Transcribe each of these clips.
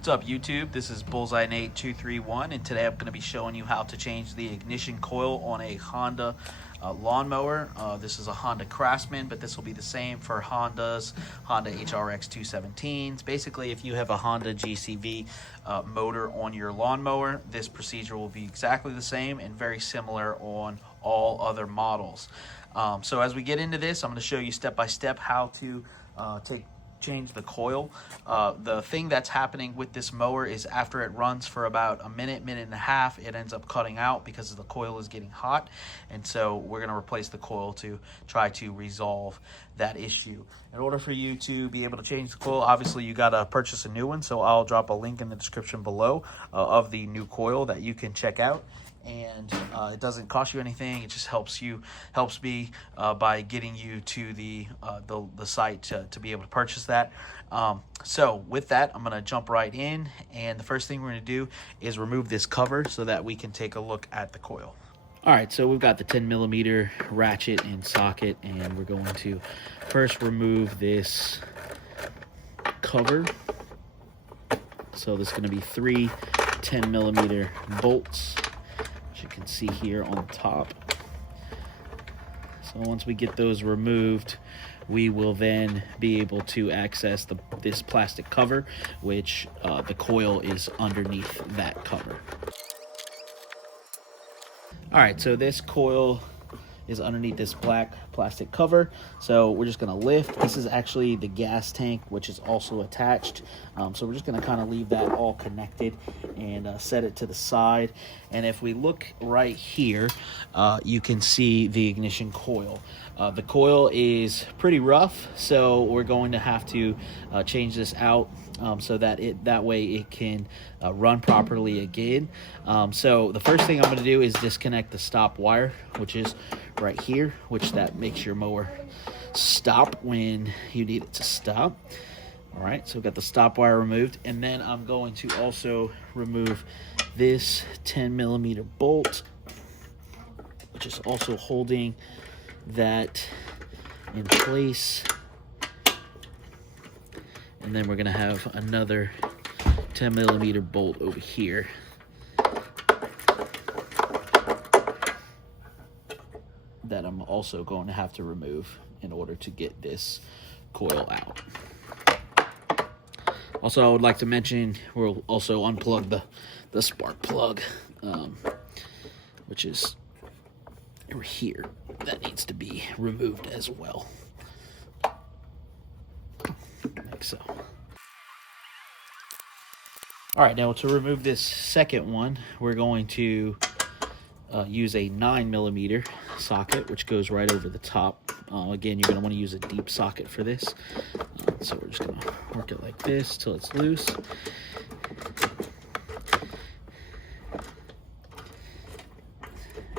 What's up, YouTube? This is Bullseye Nate 231, and today I'm going to be showing you how to change the ignition coil on a Honda lawnmower. This is a Honda Craftsman, but this will be the same for Honda HRX217s. Basically, if you have a Honda GCV motor on your lawnmower, this procedure will be exactly the same and very similar on all other models. So as we get into this, I'm going to show you step by step how to change the coil. The thing that's happening with this mower is after it runs for about a minute and a half, it ends up cutting out because the coil is getting hot, and so we're going to replace the coil to try to resolve that issue. In order for you to be able to change the coil, obviously you got to purchase a new one, so I'll drop a link in the description below of the new coil that you can check out. And it doesn't cost you anything. It just helps me by getting you to the site to be able to purchase that. So with that, I'm going to jump right in, and the first thing we're going to do is remove this cover so that we can take a look at the coil. All right, so we've got the 10mm ratchet and socket, and we're going to first remove this cover. So there's going to be 3 10mm bolts, you can see here on the top. So once we get those removed, we will then be able to access this plastic cover, which the coil is underneath that cover. All right, so this coil is underneath this black plastic cover, so we're just going to lift. This is actually the gas tank, which is also attached, so we're just going to kind of leave that all connected and set it to the side. And if we look right here, you can see the ignition coil. The coil is pretty rough, so we're going to have to change this out so that way it can run properly again. So the first thing I'm going to do is disconnect the stop wire, which is right here, which that makes your mower stop when you need it to stop. All right, so we've got the stop wire removed, and then I'm going to also remove this 10mm bolt, which is also holding that in place. And then we're going to have another 10mm bolt over here. That I'm also going to have to remove in order to get this coil out. Also, I would like to mention we'll also unplug the spark plug, which is over here. That needs to be removed as well, like so. All right, now to remove this second one, we're going to use a 9mm socket, which goes right over the top. Again, you're going to want to use a deep socket for this. So we're just going to work it like this till it's loose.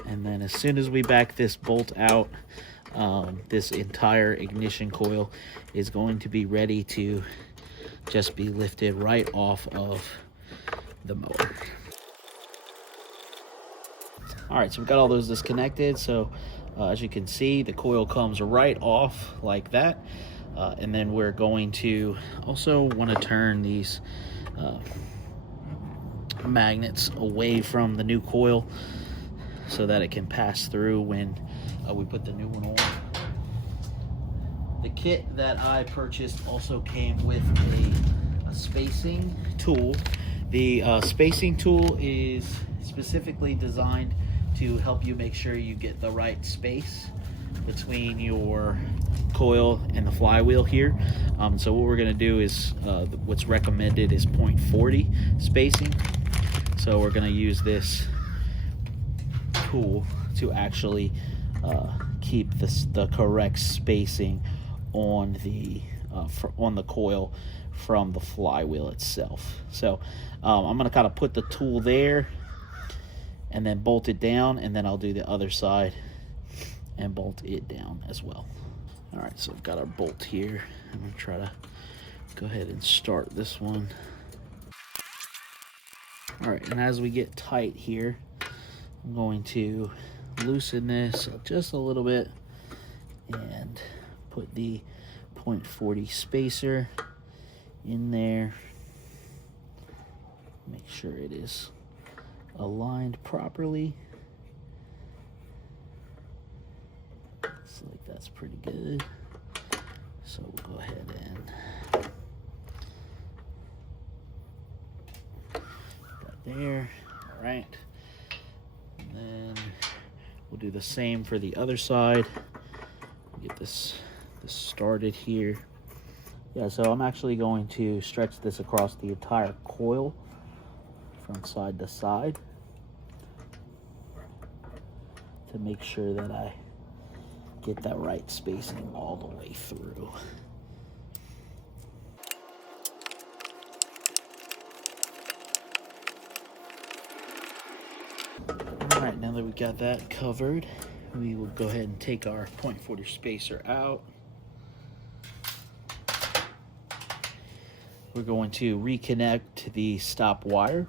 And then as soon as we back this bolt out, this entire ignition coil is going to be ready to just be lifted right off of the motor. All right, so we've got all those disconnected. So as you can see, the coil comes right off like that. And then we're going to also want to turn these magnets away from the new coil so that it can pass through when we put the new one on. The kit that I purchased also came with a spacing tool. The spacing tool is specifically designed to help you make sure you get the right space between your coil and the flywheel here. So what we're going to do is what's recommended is 0.40 spacing. So we're going to use this tool to actually keep the correct spacing on the coil from the flywheel itself. So I'm going to kind of put the tool there and then bolt it down, and then I'll do the other side and bolt it down as well. All right, so I've got our bolt here. I'm going to try to go ahead and start this one. All right, and as we get tight here, I'm going to loosen this just a little bit and put the 0.40 spacer in there. sure it is aligned properly. Looks like that's pretty good. So we'll go ahead and put that there. All right. And then we'll do the same for the other side. Get this started here. Yeah, so I'm actually going to stretch this across the entire coil from side to side to make sure that I get that right spacing all the way through. All right, now that we got that covered, we will go ahead and take our 0.40 spacer out. We're going to reconnect the stop wire,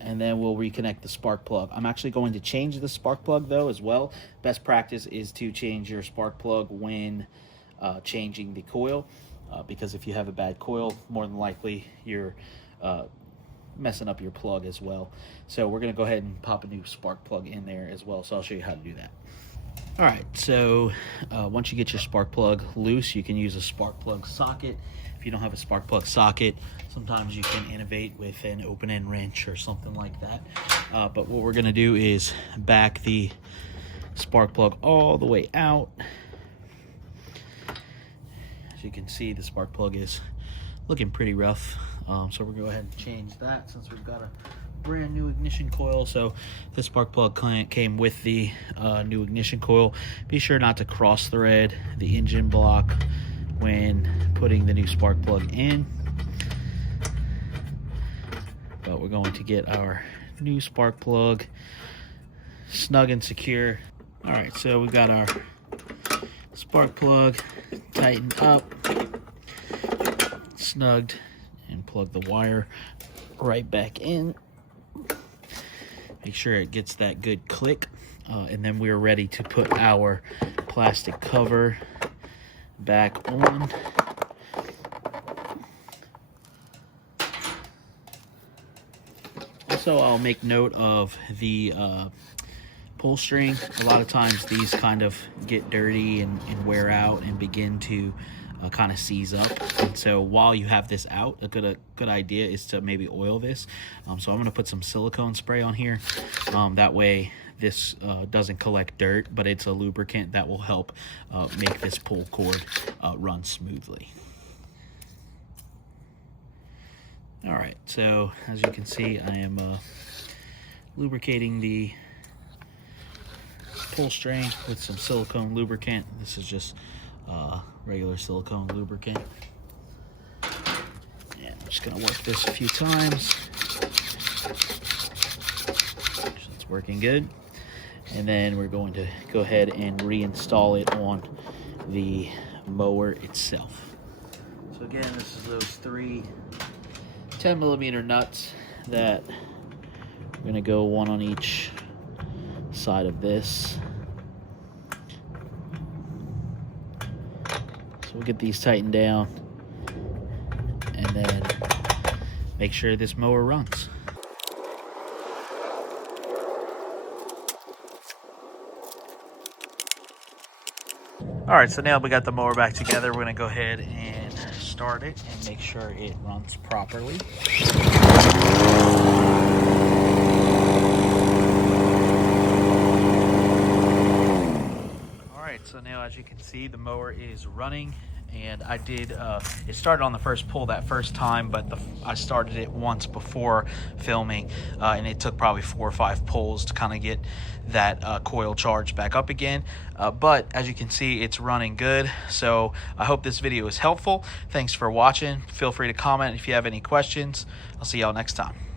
and then we'll reconnect the spark plug. I'm actually going to change the spark plug though as well. Best practice is to change your spark plug when changing the coil, because if you have a bad coil, more than likely you're messing up your plug as well. So we're going to go ahead and pop a new spark plug in there as well. So I'll show you how to do that. All right, so once you get your spark plug loose, you can use a spark plug socket. If you don't have a spark plug socket, sometimes you can innovate with an open-end wrench or something like that. But what we're going to do is back the spark plug all the way out. As you can see, the spark plug is looking pretty rough. So we're going to go ahead and change that since we've got a brand new ignition coil. So this spark plug came with the new ignition coil. Be sure not to cross thread the engine block when putting the new spark plug in. But we're going to get our new spark plug snug and secure. All right, so we got our spark plug tightened up, snugged, and plug the wire right back in. Make sure it gets that good click, and then we're ready to put our plastic cover back on. Also, I'll make note of the pull string. A lot of times these kind of get dirty and wear out and begin to kind of seize up. And so while you have this out, a good idea is to maybe oil this. So I'm going to put some silicone spray on here. That way this doesn't collect dirt, but it's a lubricant that will help make this pull cord run smoothly. All right, so as you can see, I am lubricating the pull string with some silicone lubricant. This is just regular silicone lubricant. And I'm just gonna work this a few times. It's working good. And then we're going to go ahead and reinstall it on the mower itself. So again, this is those 3 10mm nuts that we're gonna go one on each side of this. So we'll get these tightened down and then make sure this mower runs. All right, so now we got the mower back together. We're gonna go ahead and start it and make sure it runs properly. All right, so now as you can see, the mower is running, and I did, it started on the first pull that first time, but I started it once before filming, and it took probably 4 or 5 pulls to kind of get that coil charged back up again. But as you can see, it's running good. So I hope this video is helpful. Thanks for watching. Feel free to comment if you have any questions. I'll see y'all next time.